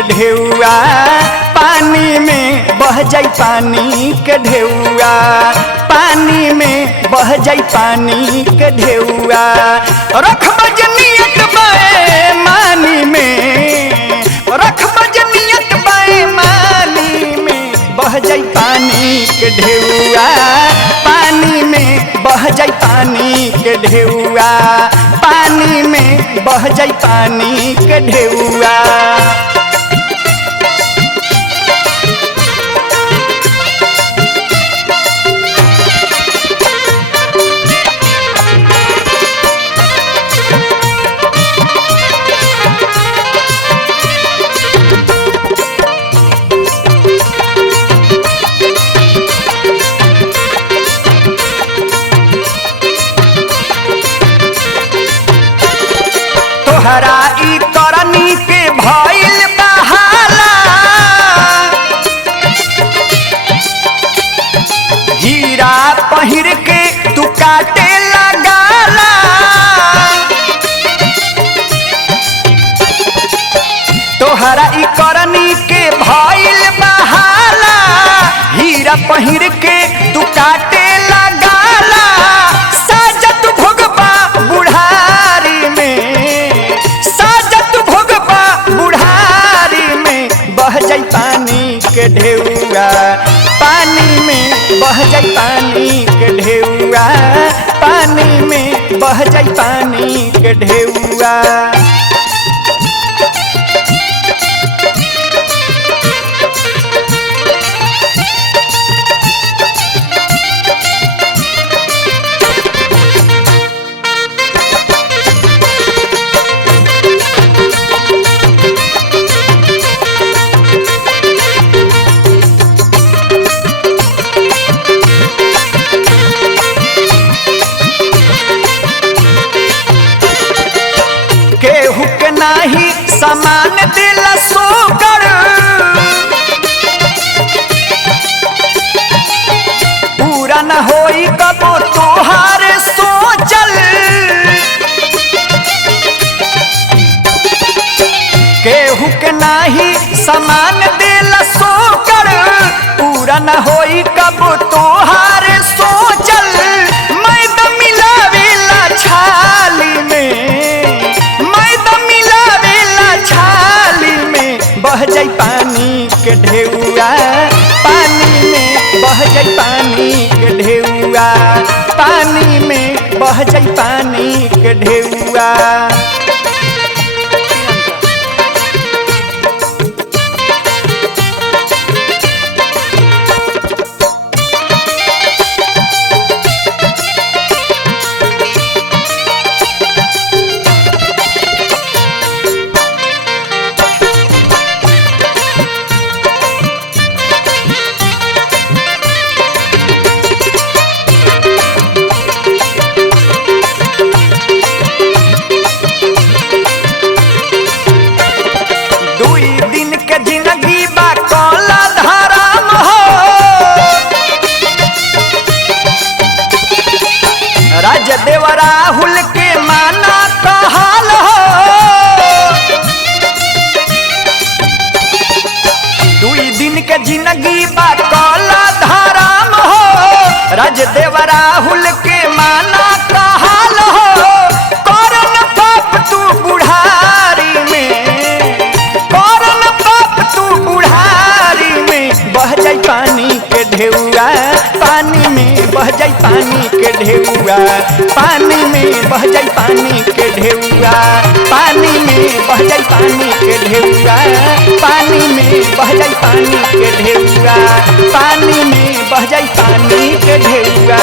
के ढेउआ, पानी में बह जाई पानी के ढेउआ, पानी में बह जाई पानी के ढेउआ। रख बजनियत बाए मानी में, रख बजनियत बाए मानी में बह जाई पानी के ढेउआ, पानी में बह जाई पानी के ढेउआ, पानी में बह जाई पानी के ढेउआ। तोहरा ई करनी के भइल बहाला, हीरा पहिर के तू काटे लगाला। तोहरा ई करनी के भइल बहाला, हीरा पहिर के तू काटे लगाला। साजत भोगबा बुढ़ारी में, साजत भोगबा बुढ़ारी में बह जाई पानी के ढेउआ, पानी में बह जाई पानी के ढेउआ, पानी में बह जाई पानी के ढेउआ। केहू के नाही समान दिल सोकर, पूरा न होई कबो तोहार सोचल। केहू के नाही समान दिल सोकर, पूरा न होई कबो तोहार सोचल। मैदा मिलावेला छाली में, मैदा मिलावेला छाली में बह जाई पानी के ढेउआ, पानी में बह जाई पानी के ढेउआ, पानी में बह जाई पानी के ढेउआ। राजदेव राहुल के माना कहल हो, दुई दिन के जिंदगी बा कला धराम हो। राजदेव राहुल के माना कहल हो, करन पाप तू बुढ़ारी में, करन पाप तू बुढ़ारी में बह जाई पानी के ढेउआ, पानी में बह जाई पानी के ढेउआ, पानी में बह जाई पानी के ढेउआ, पानी में बह जाई पानी के ढेउआ, पानी में बह जाई पानी के ढेउआ, पानी में बह जाई पानी के ढेउआ।